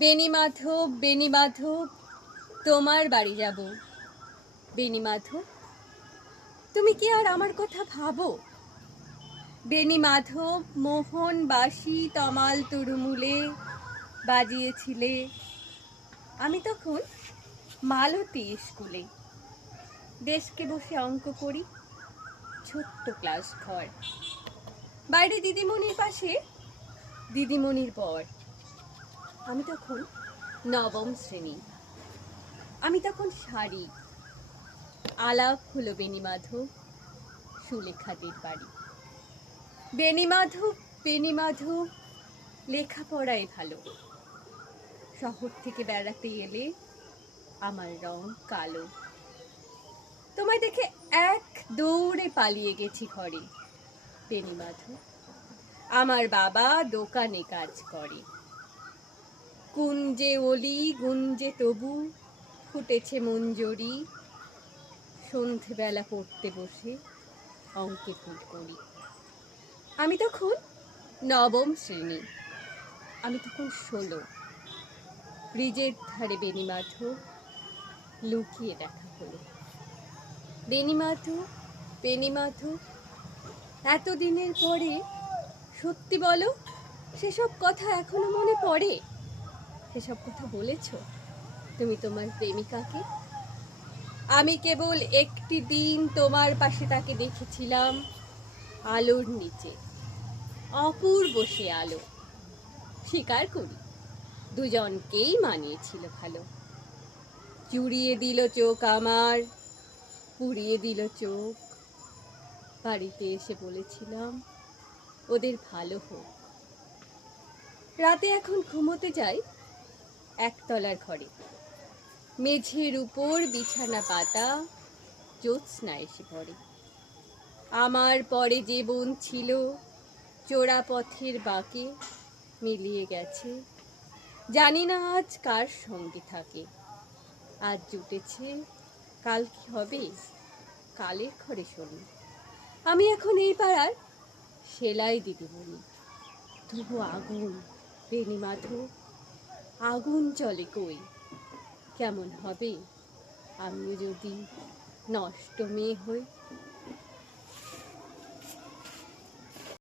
বেণী মাধব, বেণী মাধব, তোমার বাড়ি যাব। বেণী মাধব, তুমি কি আর আমার কথা ভাবো? বেণী মাধব, মোহন বাঁশি তমাল তরুমুলে বাজিয়েছিলে। আমি তখন মালতী স্কুলে ডেস্কে বসে অঙ্ক করি, ছোট্ট ক্লাস ঘর, বাইরে দিদিমণির পাশে দিদিমণির বর। আমি তখন নবম শ্রেণী, আমি তখন শাড়ি। আলাপ হলো বেণী মাধব, সুলেখাদের বাড়ি। বেণী মাধব, বেণী মাধব, লেখাপড়ায় ভালো। শহর থেকে বেড়াতে এলে আমার রং কালো। তোমায় দেখে এক দৌড়ে পালিয়ে গেছি ঘরে। বেণী মাধব, আমার বাবা দোকানে কাজ করে। কুঞ্জে অলি গুঞ্জে তবু ফুটেছে মঞ্জরি। সন্ধেবেলা পড়তে বসে অঙ্কে ভুল করি। আমি তখন নবম শ্রেণী, আমি তখন 16। ব্রিজের ধারে বেণী মাধব, লুকিয়ে দেখা হলো। বেণী মাধব, বেণী মাধব, এতদিনের পরে সত্যি বলো, সেসব কথা এখনো মনে পড়ে? সেসব কথা বলেছ তুমি তোমার প্রেমিকাকে? আমি কেবল একটি দিন তোমার পাশে তাকে দেখেছিলাম, আলোর নিচে, অপূর্ব সে আলো। স্বীকার করি, দুজনকেই মানিয়েছিল ভালো। চুরিয়ে দিল চোখ আমার, পুড়িয়ে দিল চোখ। বাড়িতে এসে বলেছিলাম ওদের ভালো হোক। রাতে এখন ঘুমোতে যাই একতলার ঘরে, মেঝের উপর বিছানা পাতা, জ্যোৎস্না এসে পড়ে। আমার পরে যে বোন ছিল চোরা পথের বাঁকে মিলিয়ে গেছে, জানি না আজ কার সঙ্গে থাকে। আজ জুটেছে, কাল কি হবে কালের ঘরে শোনে। আমি এখন এই পাড়ার সেলাই দিদিমণি, তবু আগুন বেণী মাধব, আগুন চলে কই। কেমন হবে আমিও যদি নষ্ট মেয়ে হই।